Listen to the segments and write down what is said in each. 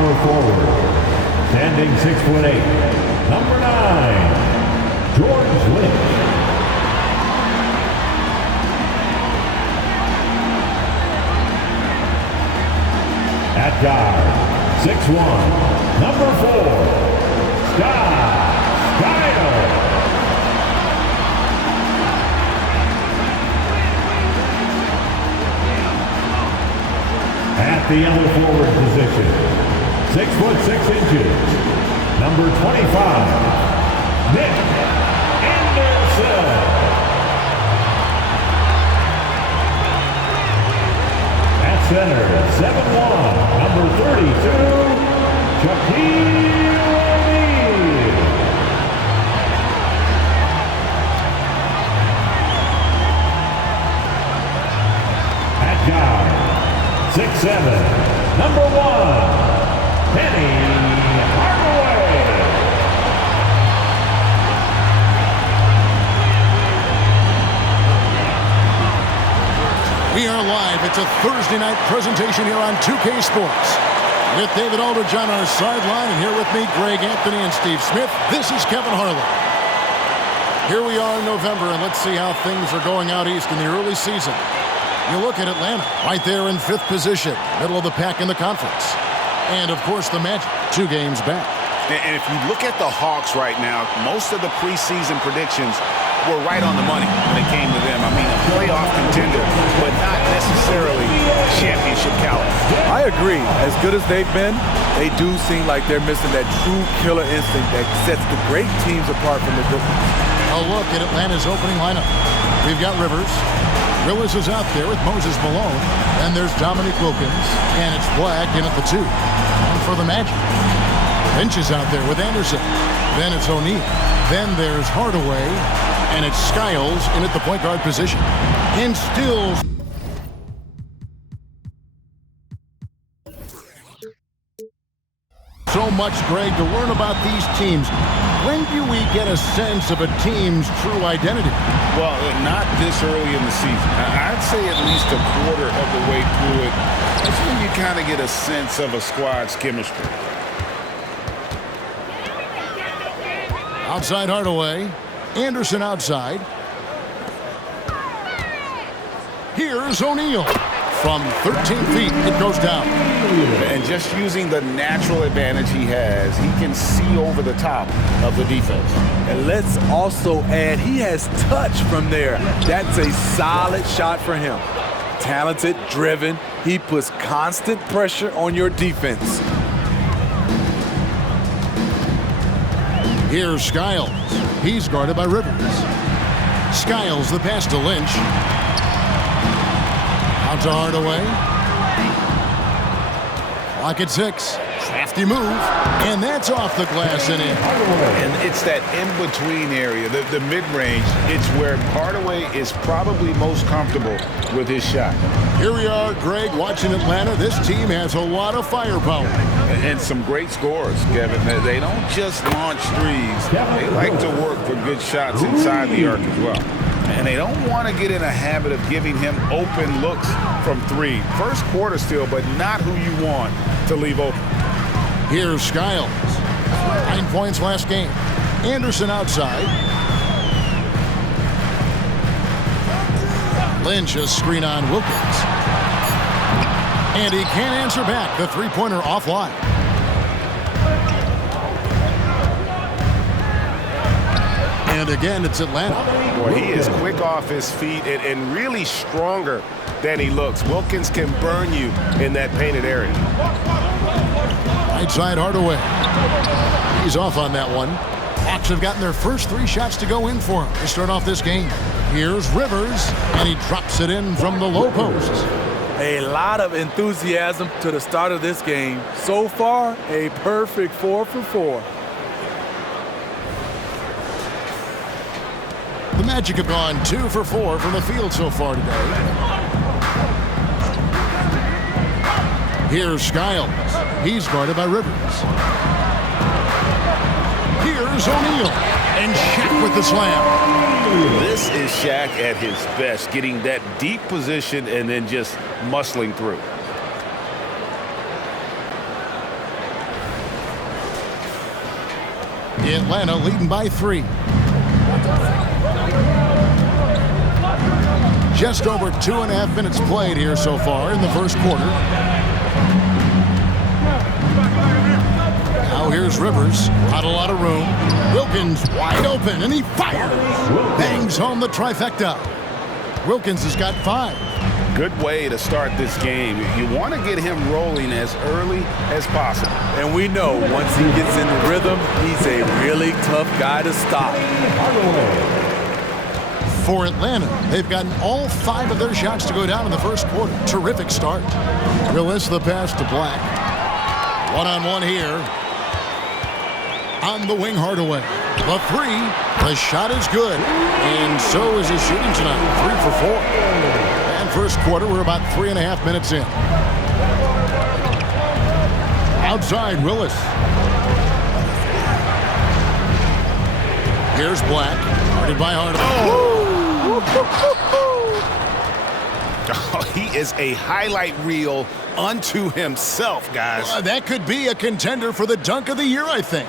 Power forward, standing 6'8", number 9, George Lynch. At guard, 6'1", number 4, Skyle. At the other forward position, 6'6", number 25, Nick Anderson. At center, 7'1", number 32, Shaquille O'Neal. At guard, 6'7", number 1, Penny Hardaway. We are live. It's a Thursday night presentation here on 2K Sports. With David Aldridge on our sideline, and here with me, Greg Anthony and Steve Smith. This is Kevin Harlan. Here we are in November, and let's see how things are going out east in the early season. You look at Atlanta, right there in 5th position, middle of the pack in the conference. And, of course, the Magic, 2 games back. And if you look at the Hawks right now, most of the preseason predictions were right on the money when it came to them. I mean, a playoff contender, but not necessarily championship caliber. I agree. As good as they've been, they do seem like they're missing that true killer instinct that sets the great teams apart from the good ones. A look at Atlanta's opening lineup. We've got Rivers. Willis is out there with Moses Malone. And there's Dominique Wilkins. And it's Black in at the 2. And for the Magic, Lynch is out there with Anderson. Then it's O'Neal. Then there's Hardaway. And it's Skiles in at the point guard position. And still... so much, Greg, to learn about these teams. When do we get a sense of a team's true identity? Well, not this early in the season. I'd say at least a quarter of the way through it. That's when you kind of get a sense of a squad's chemistry. Outside Hardaway. Anderson outside. Here's O'Neal. From 13 feet, it goes down. And just using the natural advantage he has, he can see over the top of the defense. And let's also add, he has touch from there. That's a solid shot for him. Talented, driven. He puts constant pressure on your defense. Here's Skiles. He's guarded by Rivers. Skiles, the pass to Lynch. Out to Hardaway. Clock at 6. Crafty move. And that's off the glass and in. And it's that in-between area, the mid-range. It's where Hardaway is probably most comfortable with his shot. Here we are, Greg, watching Atlanta. This team has a lot of firepower. And some great scores, Kevin. They don't just launch threes. They like to work for good shots inside the arc as well. And they don't want to get in a habit of giving him open looks from 3. First quarter still, but not who you want to leave open. Here's Skiles. 9 points last game. Anderson outside. Lynch a screen on Wilkins. And he can't answer back. The three-pointer offline. And again, it's Atlanta. Boy, he is quick off his feet and really stronger than he looks. Wilkins can burn you in that painted area. Right side Hardaway. He's off on that one. Hawks have gotten their first 3 shots to go in for him to start off this game. Here's Rivers, and he drops it in from the low post. A lot of enthusiasm to the start of this game. So far, a perfect 4 for 4. The Magic have gone 2 for 4 from the field so far today. Here's Skiles. He's guarded by Rivers. Here's O'Neal. And Shaq with the slam. This is Shaq at his best, getting that deep position and then just muscling through. Atlanta leading by 3. Just over 2.5 minutes played here so far in the first quarter. Now here's Rivers. Not a lot of room. Wilkins wide open, and he fires. Bangs home the trifecta. Wilkins has got 5. Good way to start this game. You want to get him rolling as early as possible. And we know once he gets in the rhythm, he's a really tough guy to stop. For Atlanta, they've gotten all 5 of their shots to go down in the first quarter. Terrific start. Willis the pass to Black. One-on-one here. On the wing, Hardaway. The 3. The shot is good. And so is his shooting tonight. 3 for 4. And first quarter, we're about 3.5 minutes in. Outside, Willis. Here's Black. Guarded by Hardaway. Oh, he is a highlight reel unto himself, guys. That could be a contender for the dunk of the year, I think.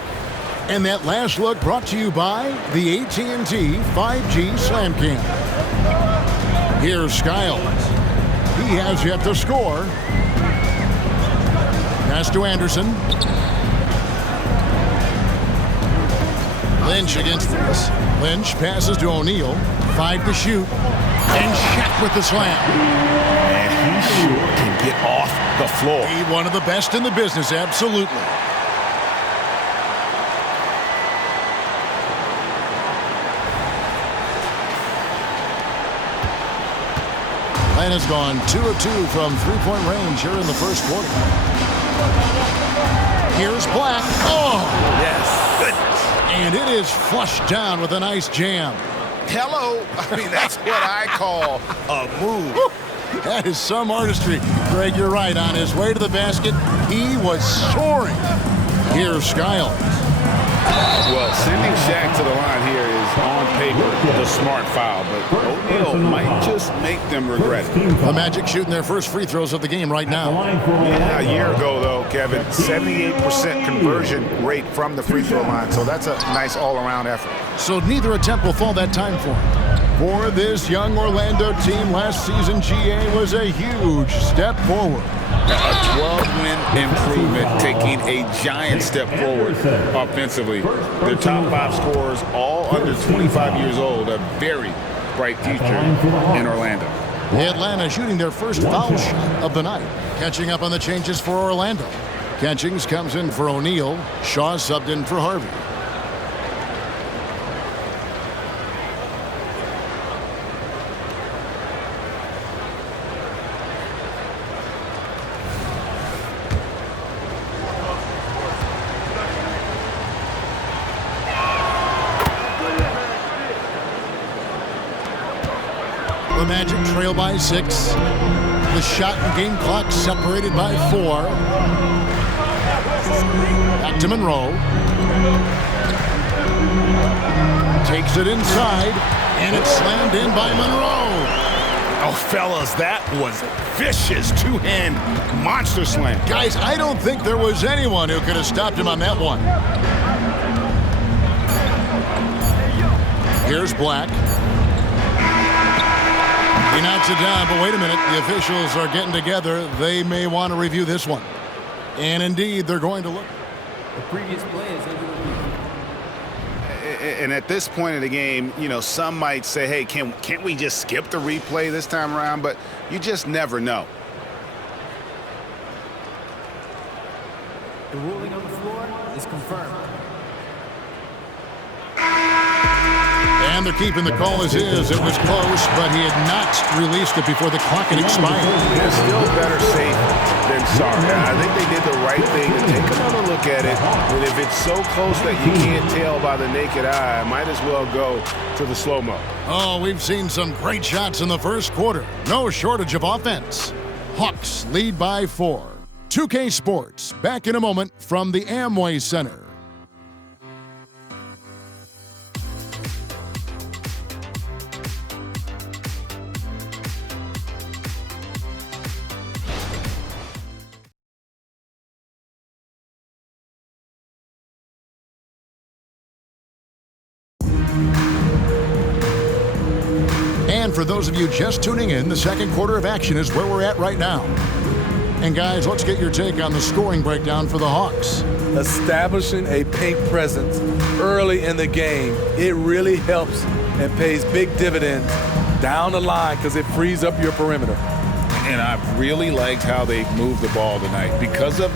And that last look brought to you by the AT&T 5G Slam Cam. Here's Skiles. He has yet to score. Pass to Anderson. Lynch against this. Lynch passes to O'Neal. 5 to shoot. And Shaq with the slam. And he sure can get off the floor. He's one of the best in the business, absolutely. Atlanta's gone 2 of 2 from three-point range here in the first quarter. Here's Black. Oh! Yes. Goodness. And it is flushed down with a nice jam. Hello. I mean, that's what I call a move. That is some artistry. Greg, you're right. On his way to the basket, he was soaring. Here's Skiles. Well, sending Shaq to the line here is on paper the smart foul, but O'Neal might just make them regret it. The Magic shooting their first free throws of the game right now. Yeah, a year ago, though, Kevin, 78% conversion rate from the free throw line, so that's a nice all-around effort. So neither attempt will fall that time for him. For this young Orlando team, last season GA was a huge step forward. A 12-win improvement, taking a giant step forward offensively. Their top 5 scorers, all under 25 years old, a very bright future in Orlando. Atlanta shooting their first foul shot of the night. Catching up on the changes for Orlando. Catchings comes in for O'Neal. Shaw subbed in for Harvey. The Magic trail by 6. The shot and game clock separated by 4. Back to Monroe. Takes it inside, and it's slammed in by Monroe. Oh, fellas, that was vicious two-hand monster slam. Guys, I don't think there was anyone who could have stopped him on that one. Here's Black. He knocks it down, but wait a minute. The officials are getting together. They may want to review this one. And indeed, they're going to look. The previous play is under review. And at this point of the game, you know, some might say, hey, can't we just skip the replay this time around? But you just never know. The ruling on the floor is confirmed. And they're keeping the call as is. It was close, but he had not released it before the clock had expired. They're still better safe than sorry. I think they did the right thing to take another look at it. And if it's so close that you can't tell by the naked eye, might as well go to the slow-mo. Oh, we've seen some great shots in the first quarter. No shortage of offense. Hawks lead by 4. 2K Sports, back in a moment from the Amway Center. And for those of you just tuning in, the second quarter of action is where we're at right now. And guys, let's get your take on the scoring breakdown for the Hawks. Establishing a pink presence early in the game, it really helps and pays big dividends down the line because it frees up your perimeter. And I've really liked how they've moved the ball tonight because of